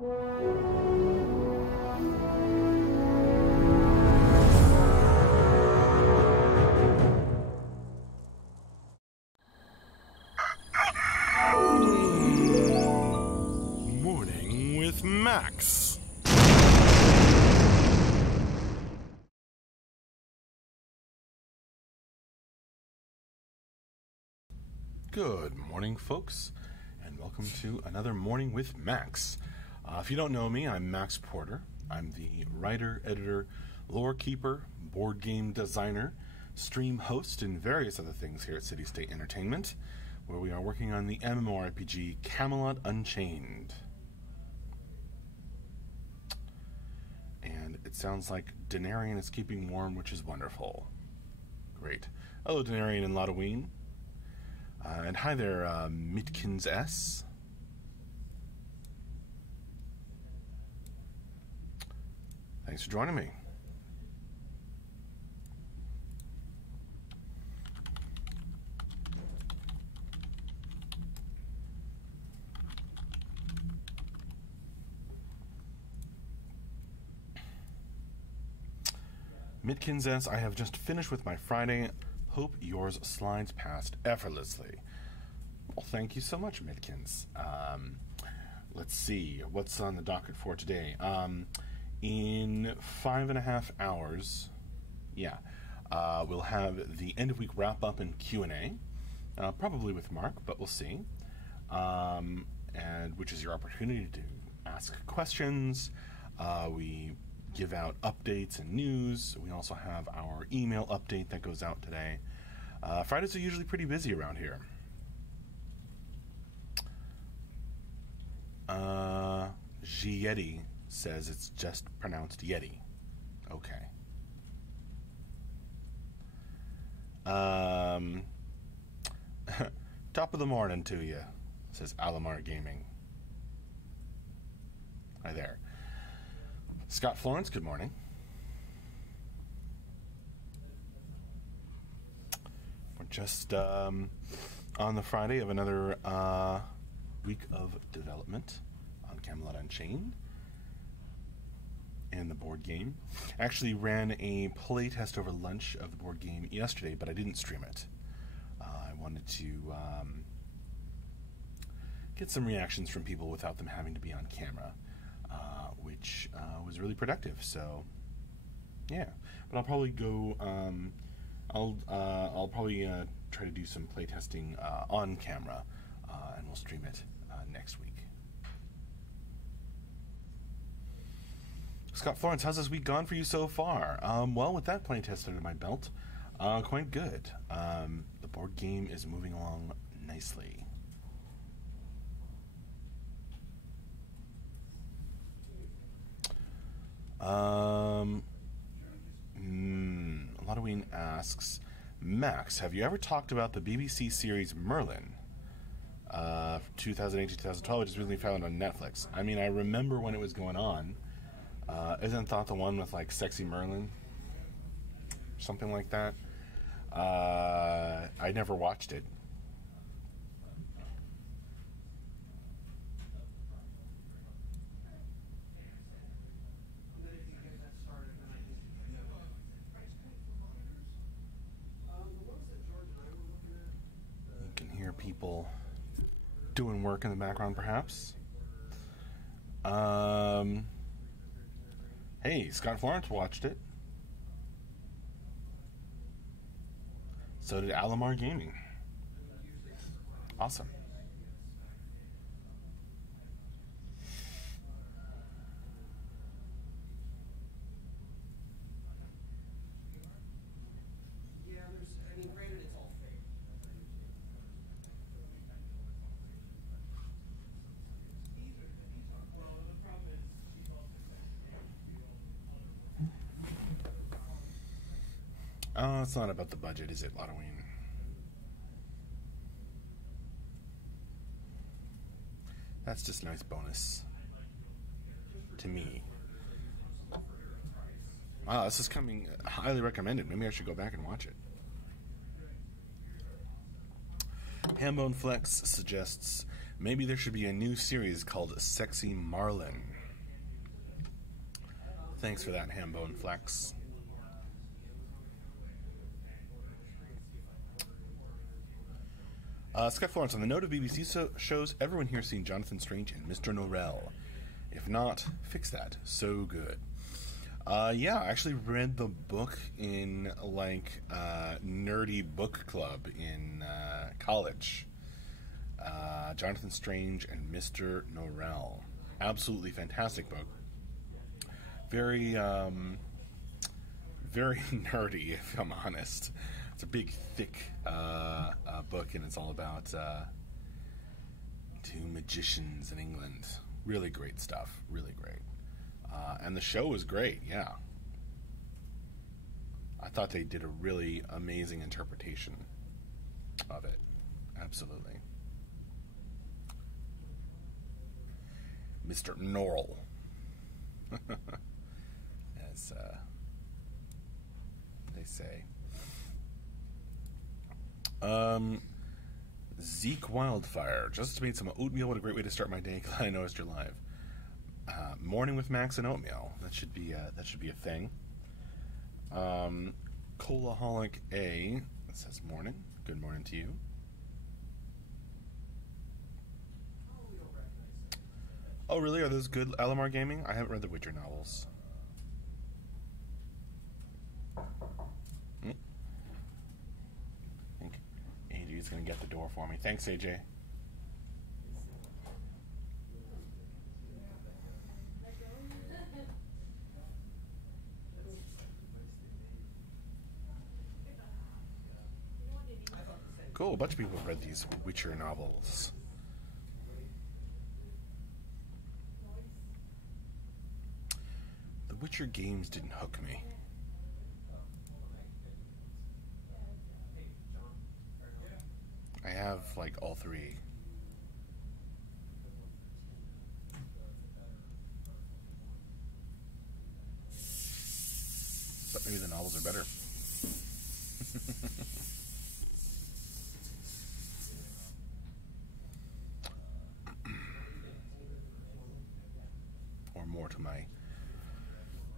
Morning with Max. Good morning, folks, and welcome to another Morning with Max. If you don't know me, I'm Max Porter. I'm the writer, editor, lore keeper, board game designer, stream host, and various other things here at City State Entertainment, where we are working on the MMORPG Camelot Unchained. And it sounds like Denarian is keeping warm, which is wonderful. Great. Hello, Denarian and Lotoween. And hi there, Mitkins S. Thanks for joining me. Mitkins S, I have just finished with my Friday. Hope yours slides past effortlessly. Well, thank you so much, Mitkins. Let's see, what's on the docket for today? In 5.5 hours, we'll have the end of week wrap up and Q&A, probably with Mark, but we'll see. And which is your opportunity to ask questions. We give out updates and news. We also have our email update that goes out today. Fridays are usually pretty busy around here. Gieti says it's just pronounced Yeti. Okay. Top of the morning to you, says Alamar Gaming. Hi there. Scott Florence, good morning. We're just on the Friday of another week of development on Camelot Unchained and the board game. Actually ran a playtest over lunch of the board game yesterday, but I didn't stream it. I wanted to get some reactions from people without them having to be on camera. Which was really productive. So, yeah. But I'll probably go. I'll probably try to do some playtesting on camera, and we'll stream it next week. Scott Florence, how's this week gone for you so far? Well, with that playtest under my belt, quite good. The board game is moving along nicely. Lotoween asks, Max, have you ever talked about the BBC series Merlin? 2008-2012, which is recently found on Netflix. I mean, I remember when it was going on. Isn't that the one with, like, Sexy Merlin? Something like that. I never watched it. People doing work in the background, perhaps. Hey, Scott Florence watched it. So did Alamar Gaming. Awesome. Oh, it's not about the budget, is it, Lotoween? That's just a nice bonus to me. Wow, this is coming highly recommended. Maybe I should go back and watch it. Hambone Flex suggests maybe there should be a new series called Sexy Marlin. Thanks for that, Hambone Flex. Scott Florence, on the note of BBC shows, everyone here seen Jonathan Strange and Mr. Norrell. If not, fix that. So good. Yeah, I actually read the book in, like, nerdy book club in college. Jonathan Strange and Mr. Norrell. Absolutely fantastic book. Very, very nerdy, if I'm honest. It's a big, thick book, and it's all about two magicians in England. Really great stuff. Really great. And the show was great, yeah. I thought they did a really amazing interpretation of it. Absolutely. Mr. Norrell. As they say. Zeke Wildfire. Just made some oatmeal. What a great way to start my day. Glad I noticed you're live. Morning with Max and oatmeal. That should be a thing. Colaholic A. It says morning. Good morning to you. Oh, really? Are those good, Alamar Gaming? I haven't read the Witcher novels. I think AJ's going to get the door for me. Thanks, AJ. Cool, a bunch of people have read these Witcher novels. The Witcher games didn't hook me. I have, like, all three. But maybe the novels are better. Or more to my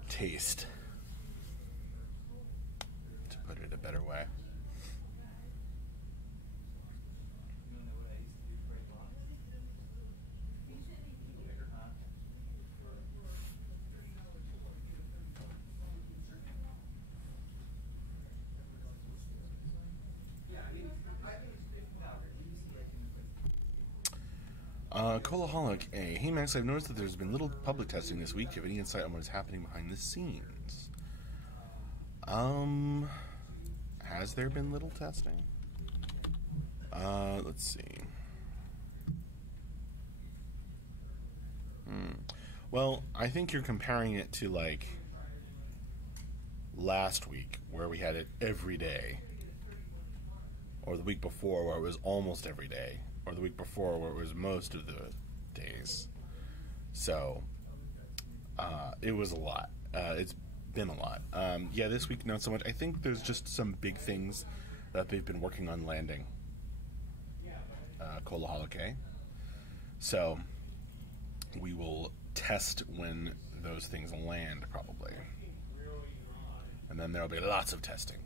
taste, to put it a better way. Colaholic A. Hey Max, I've noticed that there's been little public testing this week. Do you have any insight on what is happening behind the scenes? Has there been little testing? Let's see. Well, I think you're comparing it to, like, last week, where we had it every day. Or the week before, where it was almost every day. Or the week before, where it was most of the days. So, it was a lot. It's been a lot. Yeah, this week, not so much. I think there's just some big things that they've been working on landing. Colaholic A. So, we will test when those things land, probably. And then there'll be lots of testing.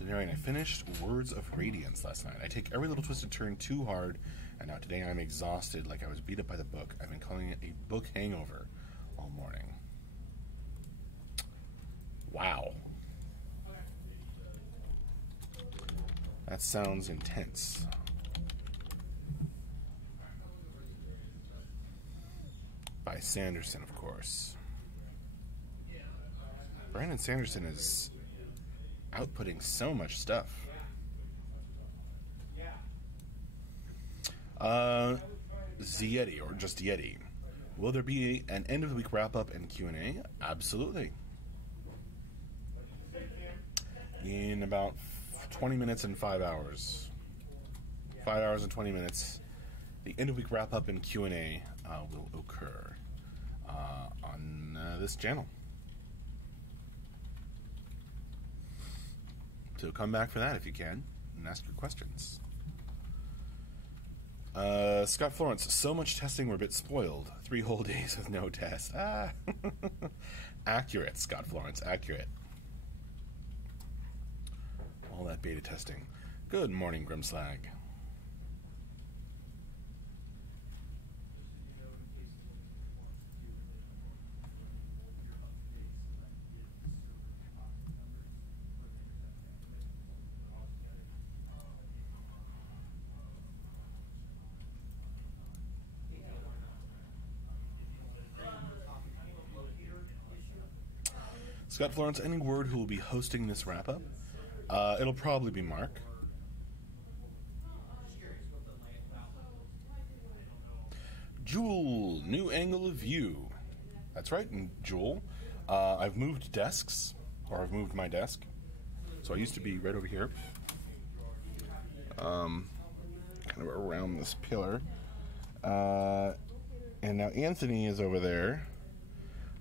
Denarian, I finished Words of Radiance last night. I take every little twisted turn too hard, and now today I'm exhausted like I was beat up by the book. I've been calling it a book hangover all morning. Wow. That sounds intense. By Sanderson, of course. Brandon Sanderson is outputting so much stuff. Yeti, or just Yeti. Will there be an end of the week wrap up and Q&A? Absolutely. In about 20 minutes and 5 hours. 5 hours and 20 minutes. The end of week wrap up and Q&A will occur on this channel. So come back for that if you can and ask your questions. Scott Florence, so much testing, we're a bit spoiled. 3 whole days with no test. Accurate, Scott Florence, accurate. All that beta testing. Good morning, Grimslag. Scott Florence, any word who will be hosting this wrap-up? It'll probably be Mark. Jewell, new angle of view. That's right, and Jewell. I've moved desks, or I've moved my desk. So I used to be right over here. Kind of around this pillar. And now Anthony is over there,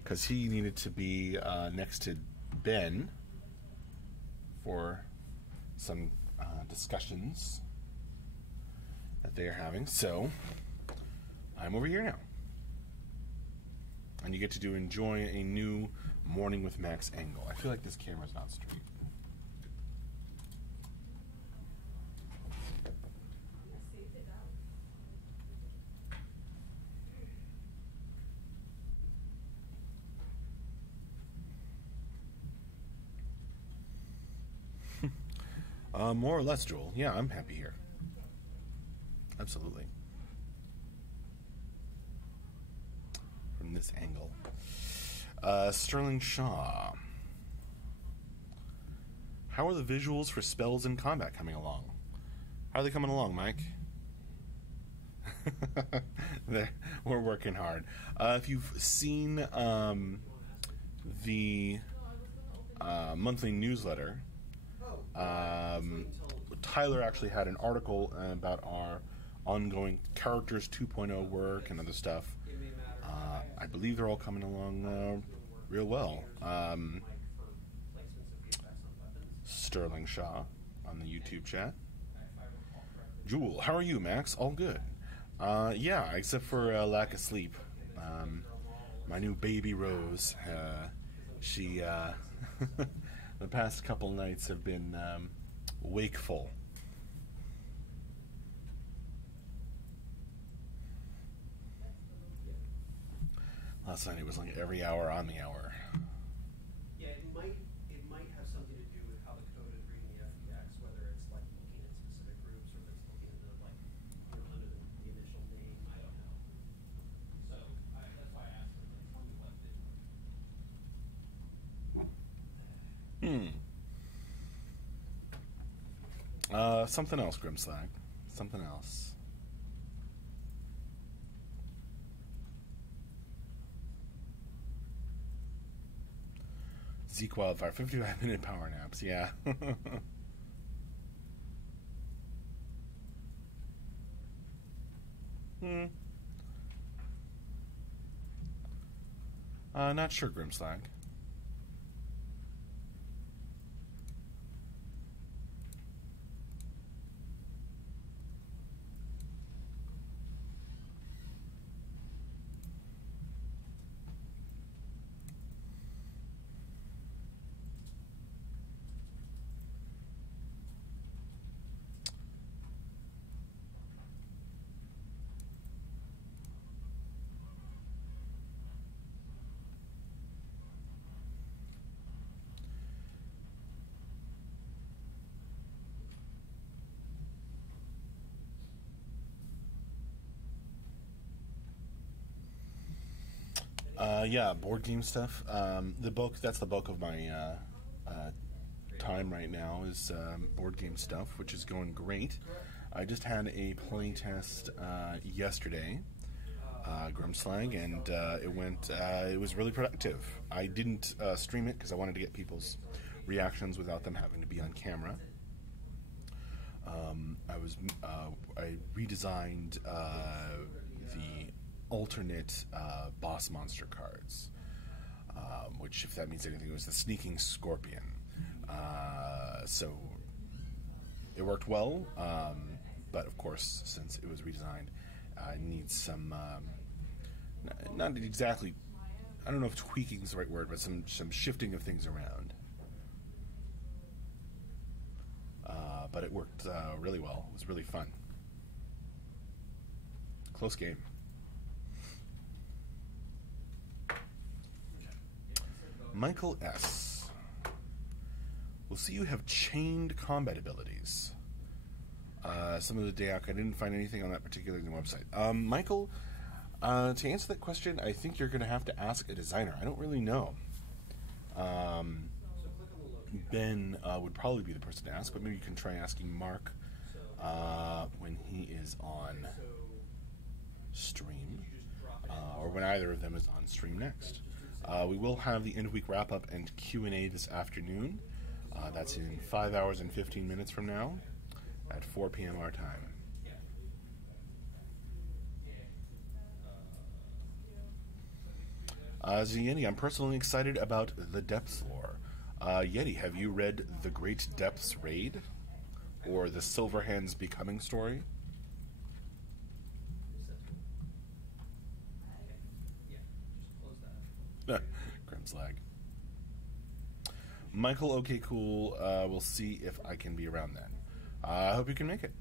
because he needed to be next to Ben for some discussions that they are having. So I'm over here now, and you get to enjoy a new Morning with Max angle. I feel like this camera's not straight. More or less, Jewell. Yeah, I'm happy here. Absolutely. From this angle. Sterling Shaw. How are the visuals for spells in combat coming along? How are they coming along, Mike? We're working hard. If you've seen the monthly newsletter, Tyler actually had an article about our ongoing Characters 2.0 work and other stuff. I believe they're all coming along real well. Sterling Shaw on the YouTube chat. Jewell, how are you, Max? All good. Yeah, except for lack of sleep. My new baby Rose, she the past couple nights have been wakeful. Last night it was like every hour on the hour. Yeah, it might have something to do with how the code is reading the FDX, whether it's like looking at specific groups or if it's looking at the under the initial name. I don't know. So that's why I asked her. Tell me what did. Something else, Grimslag. Something else. Zeke Wildfire, 55-minute power naps, yeah. Not sure, Grimslag. Yeah, board game stuff. That's the bulk of my time right now is board game stuff, which is going great. I just had a play test yesterday, Grimslag, and it was really productive. I didn't stream it because I wanted to get people's reactions without them having to be on camera. I redesigned the alternate boss monster cards, which, if that means anything, was the Sneaking Scorpion. So it worked well, but of course, since it was redesigned, it needs some, not exactly, I don't know if tweaking is the right word, but some shifting of things around. But it worked really well. It was really fun. Close game. Michael S. We'll see you have chained combat abilities. Some of the day I didn't find anything on that particular website. Michael, to answer that question, I think you're going to have to ask a designer. I don't really know. Ben would probably be the person to ask, but maybe you can try asking Mark when he is on stream, or when either of them is on stream next. We will have the end-of-week wrap-up and Q&A this afternoon. That's in 5 hours and 15 minutes from now at 4 p.m. our time. Yeti, I'm personally excited about the Depths lore. Yeti, have you read The Great Depths Raid? Or the Silverhands Becoming story? Grimslag. Michael, okay, cool. We'll see if I can be around then. I hope you can make it.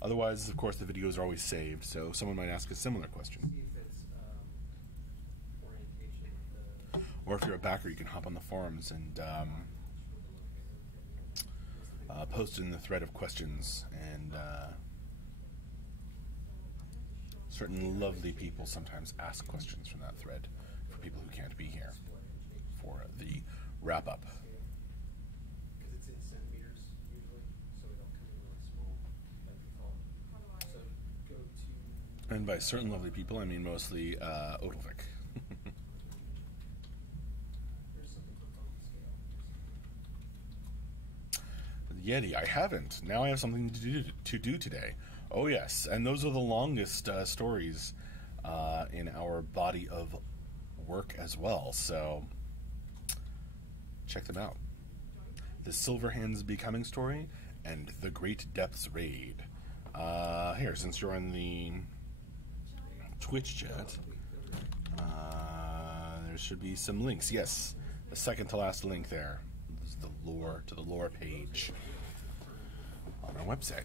Otherwise, of course, the videos are always saved, so someone might ask a similar question. Or if you're a backer, you can hop on the forums and post in the thread of questions, and certain lovely people sometimes ask questions from that thread for people who can't be here for the wrap-up. Because it's in centimeters usually, so they don't come in really small by default. So go to... And by certain lovely people, I mean mostly Odilvik. Yeti, I haven't. Now I have something to do today. Oh yes, and those are the longest stories in our body of work as well, so check them out. The Silverhands Becoming story and The Great Depths Raid. Here, since you're on the Twitch chat, there should be some links. Yes, the second to last link there is the lore to the lore page on our website.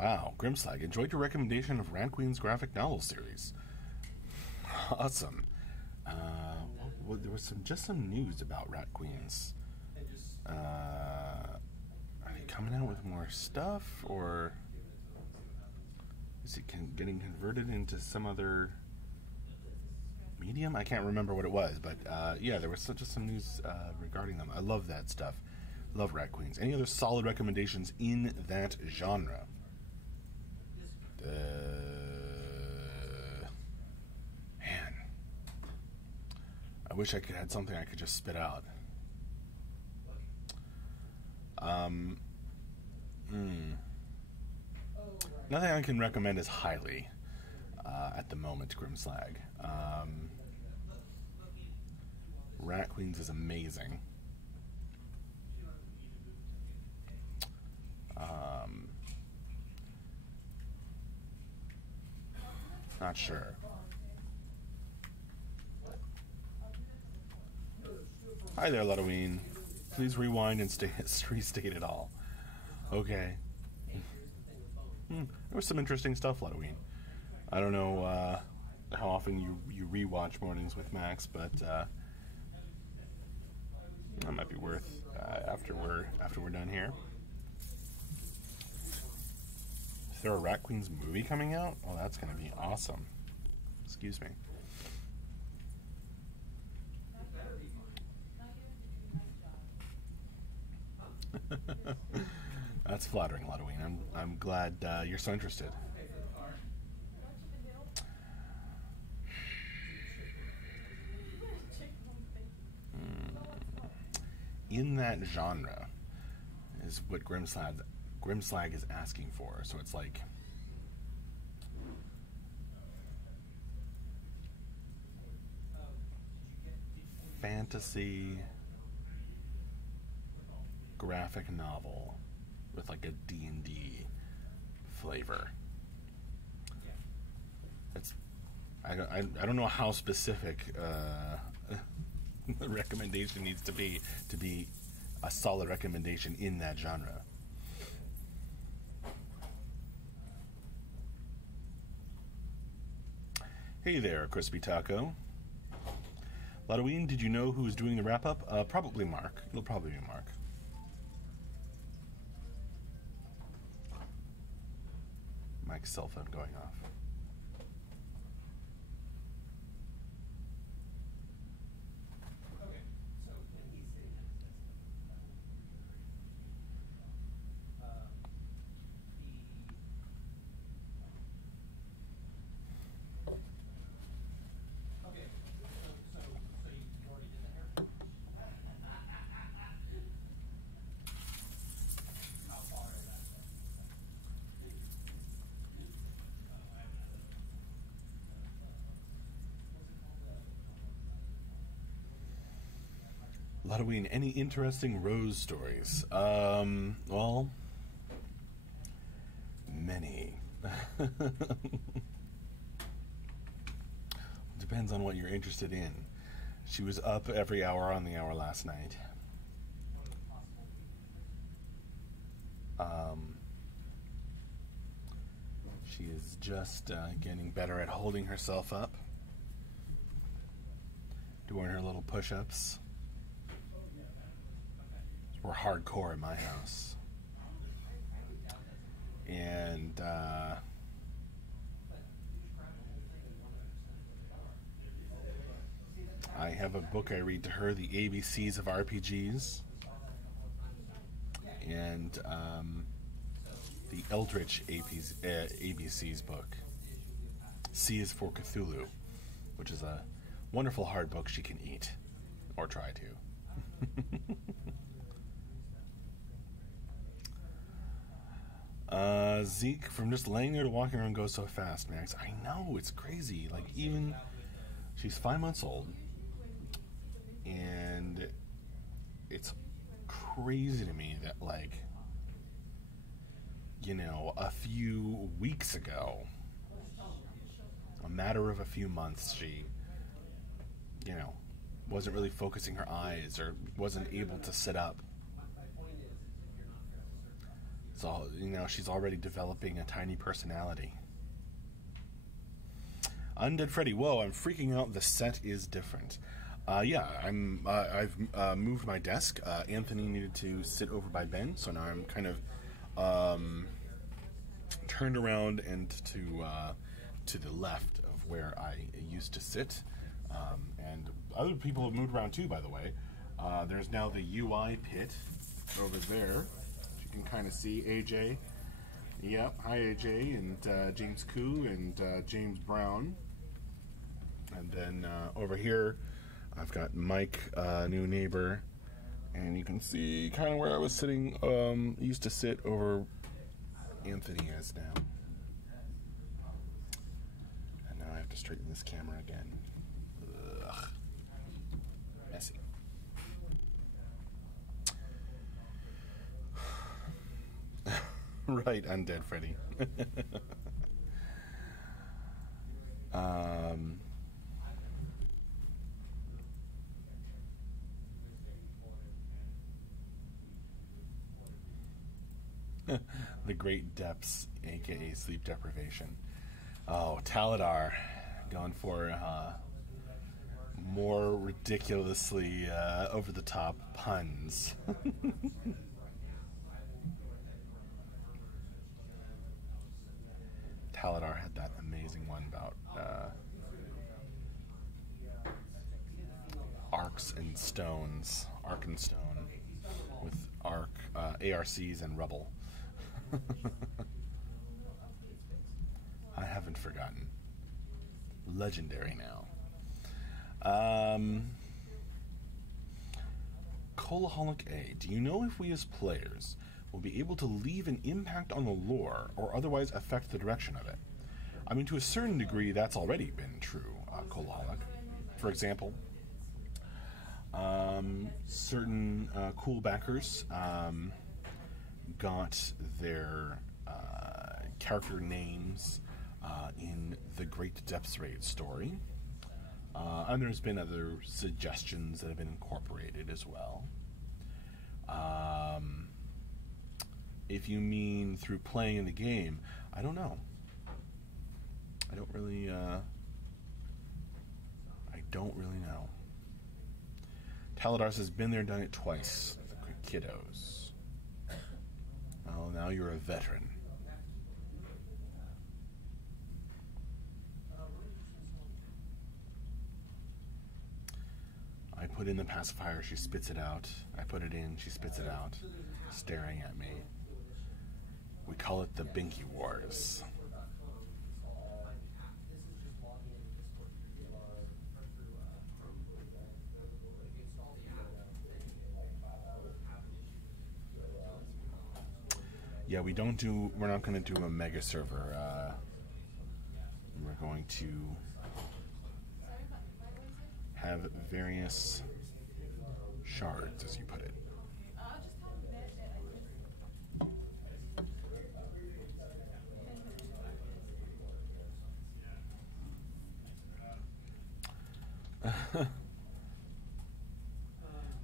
Wow, Grimslag, enjoyed your recommendation of Rat Queen's graphic novel series. Awesome. Well, there was just some news about Rat Queens. Are they coming out with more stuff, or is it getting converted into some other medium? I can't remember what it was, but yeah, there was just some news regarding them. I love that stuff. Love Rat Queens. Any other solid recommendations in that genre? Man, I wish I had something I could just spit out. Nothing I can recommend as highly at the moment, Grimslag. Rat Queens is amazing. Not sure. Hi there, Ludoween. Please rewind and restate it all. Okay. There was some interesting stuff, Ludoween. I don't know how often you rewatch Mornings with Max, but that might be worth after we're done here. Is there a Rat Queens movie coming out? Oh, that's going to be awesome. Excuse me. That's flattering, Ludwine. I'm glad you're so interested. In that genre is what Grimslag is asking for. So it's like fantasy graphic novel with like a D&D flavor. It's I don't know how specific the recommendation needs to be a solid recommendation in that genre. Hey there, Crispy Taco. Ludwine, did you know who's doing the wrap-up? Probably Mark. It'll probably be Mark. Mike's cell phone going off. Ludwine, any interesting Rose stories? Well, many. Depends on what you're interested in. She was up every hour on the hour last night. She is just getting better at holding herself up, doing her little push-ups. We're hardcore in my house. And I have a book I read to her, The ABCs of RPGs, and the Eldritch ABCs book, C is for Cthulhu, which is a wonderful hard book she can eat, or try to. Zeke, from just laying there to walking around goes so fast, Max. I know, it's crazy. Like, even she's 5 months old, and it's crazy to me that, like, you know, a few weeks ago, a matter of a few months, she, you know, wasn't really focusing her eyes or wasn't able to sit up. So, you know, she's already developing a tiny personality. Undead Freddy, whoa, I'm freaking out. The set is different. Yeah, I've moved my desk. Anthony needed to sit over by Ben, so now I'm kind of turned around and to the left of where I used to sit. And other people have moved around too, by the way. There's now the UI pit over there. You can kind of see AJ. Yep, hi AJ, and James Koo and James Brown. And then over here, I've got Mike, new neighbor, and you can see kind of where I was sitting. Used to sit over Anthony is now. And now I have to straighten this camera again. Ugh. Messy. Right, Undead Freddy. The Great Depths, aka sleep deprivation. Oh, Taladar, going for more ridiculously over-the-top puns. Taladar had that amazing one about arcs and stones, arc and stone, with ARCs and rubble. I haven't forgotten. Legendary now. Colaholic A, do you know if we as players will be able to leave an impact on the lore or otherwise affect the direction of it? I mean, to a certain degree, that's already been true, Colaholic. For example, certain cool backers got their character names in the Great Depths Raid story. And there's been other suggestions that have been incorporated as well. If you mean through playing in the game, I don't know. I don't really know. Taladar says, been there, done it twice. The kiddos. Well, now you're a veteran. I put in the pacifier, she spits it out. I put it in, she spits it out, staring at me. We call it the Binky Wars. Yeah, we're not going to do a mega server. We're going to have various shards, as you put it.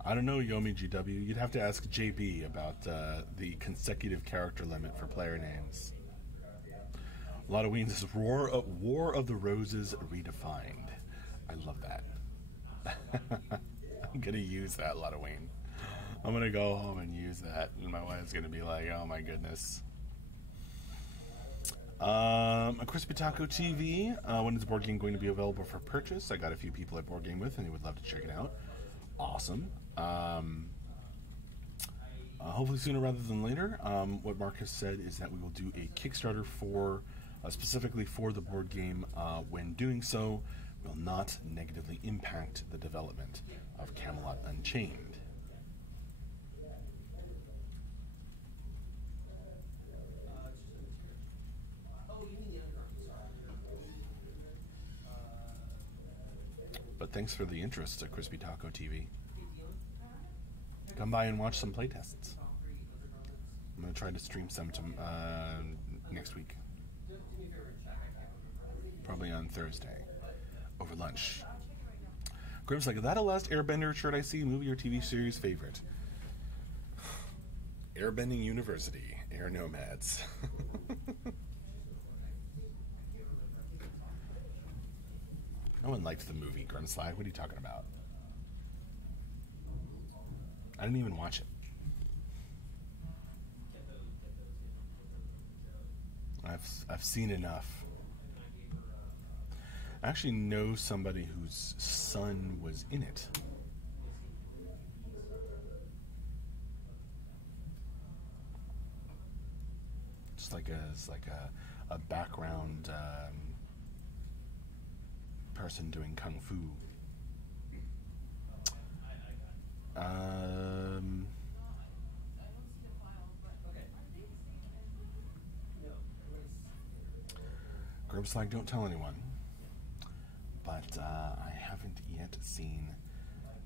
I don't know, Yomi GW. You'd have to ask JB about the consecutive character limit for player names. A lot of Weens is War of the Roses redefined. I love that. I'm gonna use that, Lotaween. I'm gonna go home and use that, and my wife's gonna be like, "Oh my goodness." A Crispy Taco TV. When is the board game going to be available for purchase? I got a few people at Board Game With, and they would love to check it out. Awesome. Hopefully sooner rather than later. What Mark has said is that we will do a Kickstarter for specifically for the board game. When doing so, will not negatively impact the development of Camelot Unchained. But thanks for the interest at Crispy Taco TV. Come by and watch some playtests. I'm going to try to stream some next week. Probably on Thursday. Over lunch. Grim's like, is that a last Airbender shirt I see? Movie or TV series favorite? Airbending University. Air Nomads. No one liked the movie, Grimslag. What are you talking about? I didn't even watch it. I've seen enough. I actually know somebody whose son was in it. Just like a background person doing kung fu. Grimslag, don't tell anyone. But I haven't yet seen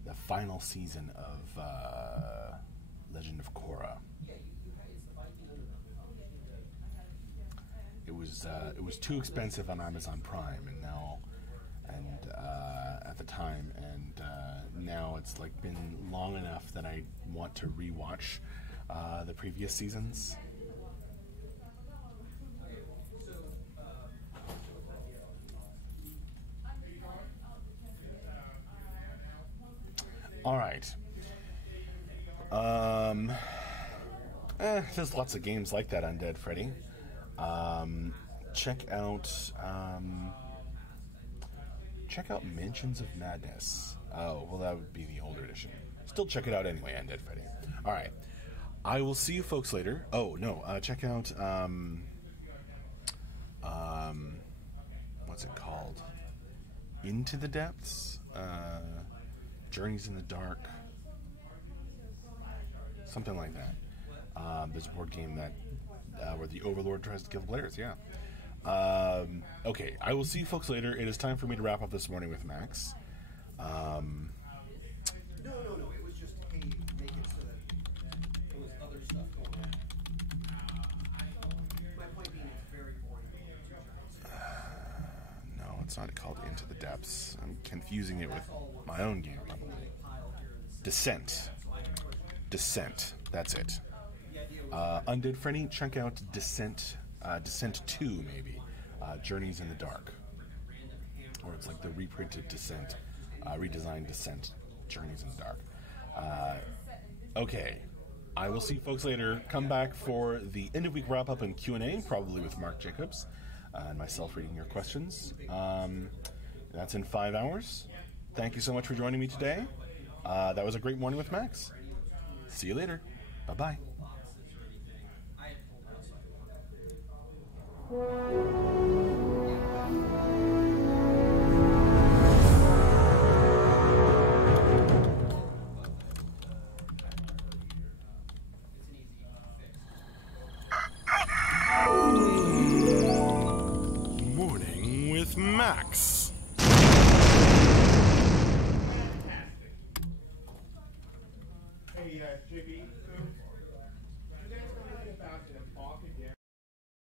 the final season of Legend of Korra. It was too expensive on Amazon Prime, and at the time, and now it's like been long enough that I want to rewatch the previous seasons. All right. There's lots of games like that, Undead Freddy. check out Mansions of Madness. Oh, well, that would be the older edition. Still check it out anyway, Undead Freddy. All right. I will see you folks later. Oh, no, check out, what's it called? Into the Depths? Journeys in the Dark? Something like that. There's a board game that where the Overlord tries to kill the players, yeah. Okay, I will see you folks later. It is time for me to wrap up this morning with Max. No. It was just, hey, make it so that there was other stuff going on. My point being, it's very boring. No, it's not called Into the Depths. I'm confusing it with my own game, probably. Descent. That's it. Undead Freddy, check out Descent. Descent 2, maybe. Journeys in the Dark. Or it's like the reprinted Descent, redesigned Descent, Journeys in the Dark. Okay. I will see you folks later. Come back for the end of week wrap up and Q&A, probably with Mark Jacobs and myself reading your questions. That's in 5 hours. Thank you so much for joining me today. That was a great morning with Max. See you later. Bye-bye. Morning with Max. Hey, JB.